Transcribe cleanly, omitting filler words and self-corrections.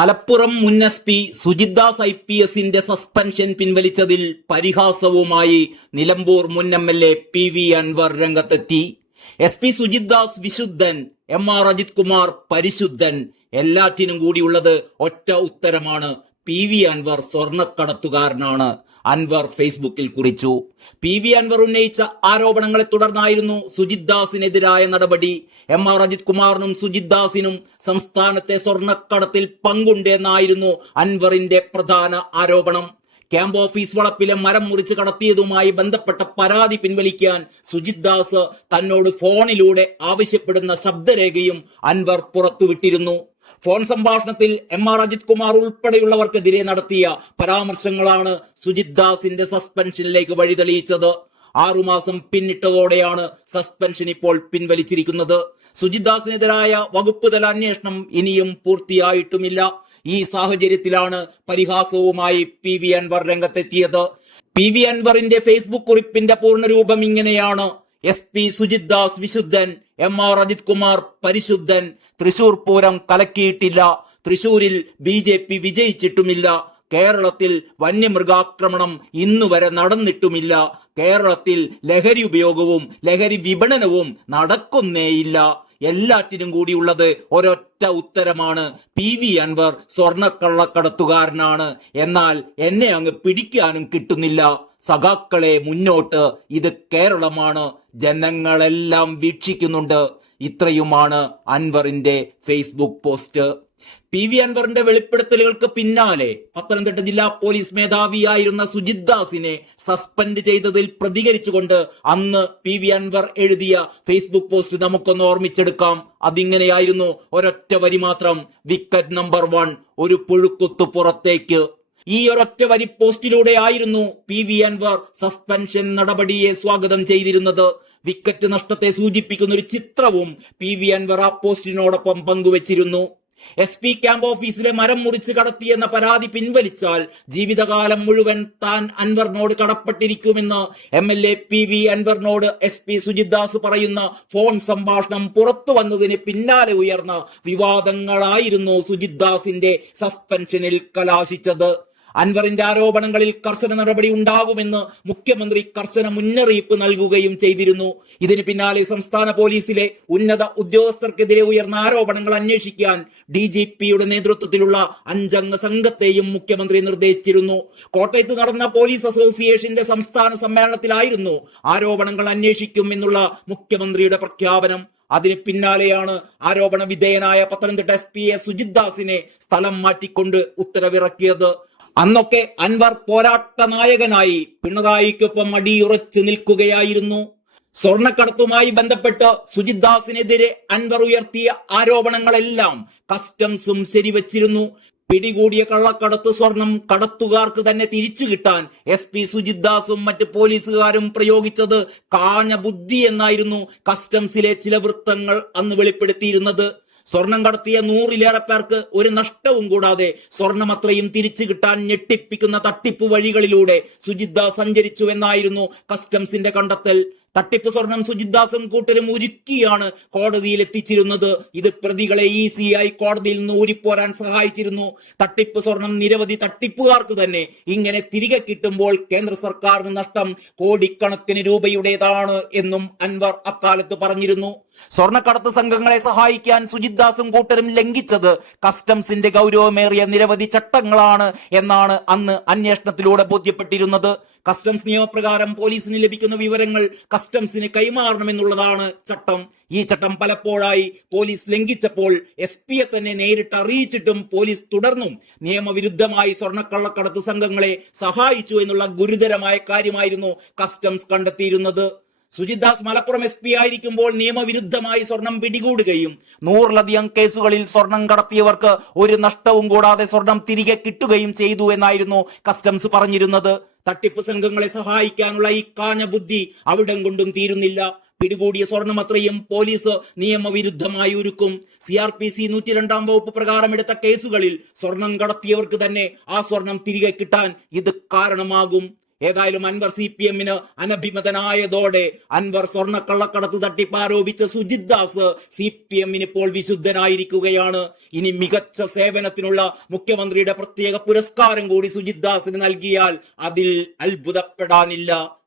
മലപ്പുറം മുൻ S P Sujith Das IPSന്റെ suspension പിൻവലിച്ചതിൽ പരിഹാസവുമായി നിലമ്പൂർ മുൻ MLA PV അൻവർ രംഗത്തെത്തി. SP സുജിത് ദാസ് വിശുദ്ധൻ, MR അജിത് കുമാർ പരിശുദ്ധൻ, എല്ലാറ്റിനും കൂടിയുള്ളത് ഒറ്റ ഉത്തരമാണ്: PV അൻവർ സ്വർണ്ണക്കടത്തുകാരനാണ്. അൻവർ ഫേസ്ബുക്കിൽ കുറിച്ചു. PV അൻവർ ഉന്നയിച്ച ആരോപണങ്ങളെ തുടർന്നായിരുന്നു സുജിത് ദാസിനെതിരായ നടപടി. MR അജിത് കുമാറിനും സുജിത് ദാസിനും സംസ്ഥാനത്തെ സ്വർണ്ണക്കടത്തിൽ പങ്കുണ്ടെന്നായിരുന്നു അൻവറിന്റെ പ്രധാന ആരോപണം. ക്യാമ്പ് ഓഫീസ് വളപ്പിലെ മരം മുറിച്ച് കടത്തിയതുമായി ബന്ധപ്പെട്ട പരാതി പിൻവലിക്കാൻ സുജിത് ദാസ് തന്നോട് ഫോണിലൂടെ ആവശ്യപ്പെടുന്ന ശബ്ദരേഖയും അൻവർ പുറത്തുവിട്ടിരുന്നു. ഫോൺ സംഭാഷണത്തിൽ MR അജിത് കുമാർ ഉൾപ്പെടെയുള്ളവർക്കെതിരെ നടത്തിയ പരാമർശങ്ങളാണ് സുജിത് ദാസിന്റെ സസ്പെൻഷനിലേക്ക് വഴിതെളിയിച്ചത്. 6 മാസം പിന്നിട്ടതോടെയാണ് സസ്പെൻഷൻ ഇപ്പോൾ പിൻവലിച്ചിരിക്കുന്നത്. സുജിത് ദാസിനെതിരായ വകുപ്പ് തല അന്വേഷണം ഇനിയും പൂർത്തിയായിട്ടുമില്ല. ഈ സാഹചര്യത്തിലാണ് പരിഹാസവുമായി PV അൻവർ രംഗത്തെത്തിയത്. PV അൻവറിന്റെ ഫേസ്ബുക്ക് കുറിപ്പിന്റെ പൂർണ്ണരൂപം ഇങ്ങനെയാണ്: SP സുജിത് ദാസ് വിശുദ്ധൻ, MR അജിത് കുമാർ പരിശുദ്ധൻ. തൃശൂർ പൂരം കലക്കിയിട്ടില്ല. തൃശൂരിൽ BJP വിജയിച്ചിട്ടുമില്ല. കേരളത്തിൽ വന്യമൃഗാക്രമണം ഇന്നുവരെ നടന്നിട്ടുമില്ല. കേരളത്തിൽ ലഹരി ഉപയോഗവും ലഹരി വിപണനവും നടക്കുന്നേയില്ല. എല്ലാറ്റിനും കൂടിയുള്ളത് ഒരൊറ്റ ഉത്തരമാണ്: PV അൻവർ സ്വർണ്ണക്കള്ളക്കടത്തുകാരനാണ്. എന്നാൽ എന്നെ അങ്ങ് പിടിക്കാനും കിട്ടുന്നില്ല. സഖാക്കളെ മുന്നോട്ട്, ഇത് കേരളമാണ്, ജനങ്ങളെല്ലാം വീക്ഷിക്കുന്നുണ്ട്. ഇത്രയുമാണ് അൻവറിന്റെ ഫേസ്ബുക്ക് പോസ്റ്റ്. PV അൻവറിന്റെ വെളിപ്പെടുത്തലുകൾക്ക് പിന്നാലെ പത്തനംതിട്ട ജില്ലാ പോലീസ് മേധാവിയായിരുന്ന സുജിത് ദാസിനെ സസ്പെൻഡ് ചെയ്തതിൽ പ്രതികരിച്ചുകൊണ്ട് അന്ന് PV അൻവർ എഴുതിയ ഫേസ്ബുക്ക് പോസ്റ്റ് നമുക്കൊന്ന് ഓർമ്മിച്ചെടുക്കാം. അതിങ്ങനെയായിരുന്നു, ഒരൊറ്റ വരി മാത്രം: വിക്കറ്റ് നമ്പർ 1, ഒരു പുഴുക്കുത്തു പുറത്തേക്ക്. ഈ ഒരൊറ്റ വരി പോസ്റ്റിലൂടെ ആയിരുന്നു PV അൻവർ സസ്പെൻഷൻ നടപടിയെ സ്വാഗതം ചെയ്തിരുന്നത്. വിക്കറ്റ് നഷ്ടത്തെ സൂചിപ്പിക്കുന്ന ഒരു ചിത്രവും PV അൻവർ ആ പോസ്റ്റിനോടൊപ്പം പങ്കുവച്ചിരുന്നു. SP ക്യാമ്പ് ഓഫീസിലെ മരം മുറിച്ച് കടത്തിയെന്ന പരാതി പിൻവലിച്ചാൽ ജീവിതകാലം മുഴുവൻ താൻ അൻവറിനോട് കടപ്പെട്ടിരിക്കുമെന്ന് MLA PV അൻവറിനോട് SP Sujith Das പറയുന്ന ഫോൺ സംഭാഷണം പുറത്തു വന്നതിന് പിന്നാലെ ഉയർന്ന വിവാദങ്ങളായിരുന്നു സുജിത് ദാസിന്റെ സസ്പെൻഷനിൽ കലാശിച്ചത്. അൻവറിന്റെ ആരോപണങ്ങളിൽ കർശന നടപടി ഉണ്ടാകുമെന്ന് മുഖ്യമന്ത്രി കർശന മുന്നറിയിപ്പ് നൽകുകയും ചെയ്തിരുന്നു. ഇതിന് പിന്നാലെ സംസ്ഥാന പോലീസിലെ ഉന്നത ഉദ്യോഗസ്ഥർക്കെതിരെ ഉയർന്ന ആരോപണങ്ങൾ അന്വേഷിക്കാൻ DGPയുടെ നേതൃത്വത്തിലുള്ള 5 അംഗ സംഘത്തെയും മുഖ്യമന്ത്രി നിർദ്ദേശിച്ചിരുന്നു. കോട്ടയത്ത് നടന്ന പോലീസ് അസോസിയേഷന്റെ സംസ്ഥാന സമ്മേളനത്തിലായിരുന്നു ആരോപണങ്ങൾ അന്വേഷിക്കും എന്നുള്ള മുഖ്യമന്ത്രിയുടെ പ്രഖ്യാപനം. അതിന് പിന്നാലെയാണ് ആരോപണ വിധേയനായ പത്തനംതിട്ട SP സുജിത് ദാസിനെ സ്ഥലം മാറ്റിക്കൊണ്ട് ഉത്തരവിറക്കിയത്. അന്നൊക്കെ അൻവർ പോരാട്ട നായകനായി പിണറായിക്കൊപ്പം അടിയുറച്ചു നിൽക്കുകയായിരുന്നു. സ്വർണ്ണക്കടത്തുമായി ബന്ധപ്പെട്ട് സുജിത് ദാസിനെതിരെ അൻവർ ഉയർത്തിയ ആരോപണങ്ങളെല്ലാം കസ്റ്റംസും ശരിവച്ചിരുന്നു. പിടികൂടിയ കള്ളക്കടത്ത് സ്വർണം കടത്തുകാർക്ക് തന്നെ തിരിച്ചു കിട്ടാൻ SP സുജിത് ദാസും മറ്റ് പോലീസുകാരും പ്രയോഗിച്ചത് കാഞ്ഞ ബുദ്ധി എന്നായിരുന്നു കസ്റ്റംസിലെ ചില വൃത്തങ്ങൾ അന്ന് വെളിപ്പെടുത്തിയിരുന്നത്. സ്വർണം കടത്തിയ 100-ലേറെ പേർക്ക് ഒരു നഷ്ടവും കൂടാതെ സ്വർണമത്രയും തിരിച്ചു കിട്ടാൻ ഞെട്ടിപ്പിക്കുന്ന തട്ടിപ്പ് വഴികളിലൂടെ സുജിത് ദാസ് സഞ്ചരിച്ചു എന്നായിരുന്നു കസ്റ്റംസിന്റെ കണ്ടെത്തൽ. തട്ടിപ്പ് സ്വർണം സുജിത് ദാസും കൂട്ടരും ഒരുക്കിയാണ് കോടതിയിൽ എത്തിച്ചിരുന്നത്. ഇത് പ്രതികളെ ഈസിയായി കോടതിയിൽ നിന്ന് ഊരിപ്പോരാൻ സഹായിച്ചിരുന്നു. തട്ടിപ്പ് സ്വർണം നിരവധി തട്ടിപ്പുകാർക്ക് തന്നെ ഇങ്ങനെ തിരികെ കിട്ടുമ്പോൾ കേന്ദ്ര സർക്കാരിന് നഷ്ടം കോടിക്കണക്കിന് രൂപയുടേതാണ് എന്നും അൻവർ അക്കാലത്ത് പറഞ്ഞിരുന്നു. സ്വർണ്ണക്കടത്ത് സംഘങ്ങളെ സഹായിക്കാൻ സുജിത് ദാസും കൂട്ടരും ലംഘിച്ചത് കസ്റ്റംസിന്റെ ഗൗരവമേറിയ നിരവധി ചട്ടങ്ങളാണ് എന്നാണ് അന്ന് അന്വേഷണത്തിലൂടെ ബോധ്യപ്പെട്ടിരുന്നത്. കസ്റ്റംസ് നിയമപ്രകാരം പോലീസിന് ലഭിക്കുന്ന വിവരങ്ങൾ കസ്റ്റംസിന് കൈമാറണമെന്നുള്ളതാണ് ചട്ടം. ഈ ചട്ടം പലപ്പോഴായി പോലീസ് ലംഘിച്ചപ്പോൾ SP തന്നെ നേരിട്ട് അറിയിച്ചിട്ടും പോലീസ് തുടർന്നും നിയമവിരുദ്ധമായി സ്വർണ്ണക്കള്ളക്കടത്ത് സംഘങ്ങളെ സഹായിച്ചു എന്നുള്ള ഗുരുതരമായ കാര്യമായിരുന്നു കസ്റ്റംസ് കണ്ടെത്തിയിരുന്നത്. സുജിത് ദാസ് മലപ്പുറം SP ആയിരിക്കുമ്പോൾ നിയമവിരുദ്ധമായി സ്വർണം പിടികൂടുകയും 100-ലധികം കേസുകളിൽ സ്വർണം കടത്തിയവർക്ക് ഒരു നഷ്ടവും കൂടാതെ സ്വർണം തിരികെ കിട്ടുകയും ചെയ്തു എന്നായിരുന്നു കസ്റ്റംസ് പറഞ്ഞിരുന്നത്. തട്ടിപ്പ് സംഘങ്ങളെ സഹായിക്കാനുള്ള ഈ കാഞ്ഞ ബുദ്ധി അവിടം കൊണ്ടും തീരുന്നില്ല. പിടികൂടിയ സ്വർണമത്രയും പോലീസ് നിയമവിരുദ്ധമായി ഒരുക്കും. CRPC 102-ാം വകുപ്പ് പ്രകാരം എടുത്ത കേസുകളിൽ സ്വർണം കടത്തിയവർക്ക് തന്നെ ആ സ്വർണം തിരികെ കിട്ടാൻ ഇത് കാരണമാകും. ഏതായാലും അൻവർ CPM-ന് അനഭിമതനായതോടെ അൻവർ സ്വർണ്ണക്കള്ളക്കടത്ത് തട്ടിപ്പ് ആരോപിച്ച സുജിത് ദാസ് CPM-ന് ഇപ്പോൾ വിശുദ്ധനായിരിക്കുകയാണ്. ഇനി മികച്ച സേവനത്തിനുള്ള മുഖ്യമന്ത്രിയുടെ പ്രത്യേക പുരസ്കാരം കൂടി സുജിത് ദാസിന് നൽകിയാൽ അതിൽ അത്ഭുതപ്പെടാനില്ല.